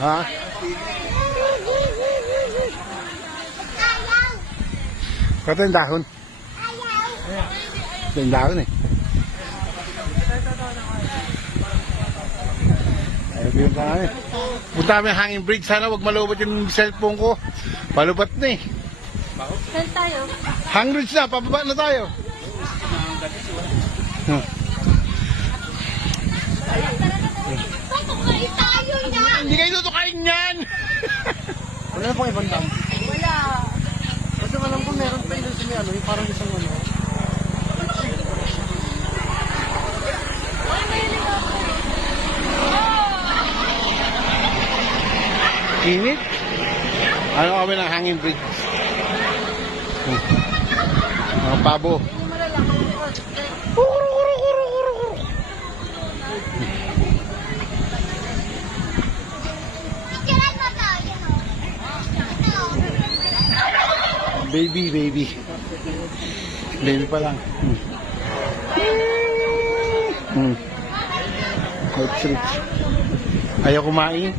Ha? Kata yung dahon. Ito yung dahon eh. Ayun yung dahon eh. Punta kami hanging bridge. Sana wag malubot yung cellphone ko. Palubat na eh. Saan tayo? Hanging bridge na. Pababa na tayo. Tutukain tayo niya! Hindi kayo tutukain yan! Wala na pong ibang dam. Wala. Kasi alam ko meron pa yun sa may ano, yung parang isang ano. Init? Ano kami ng hanging bridge? Mga pabo. Baby, baby. Baby pa lang. Ouch, rich. Ayaw kumain.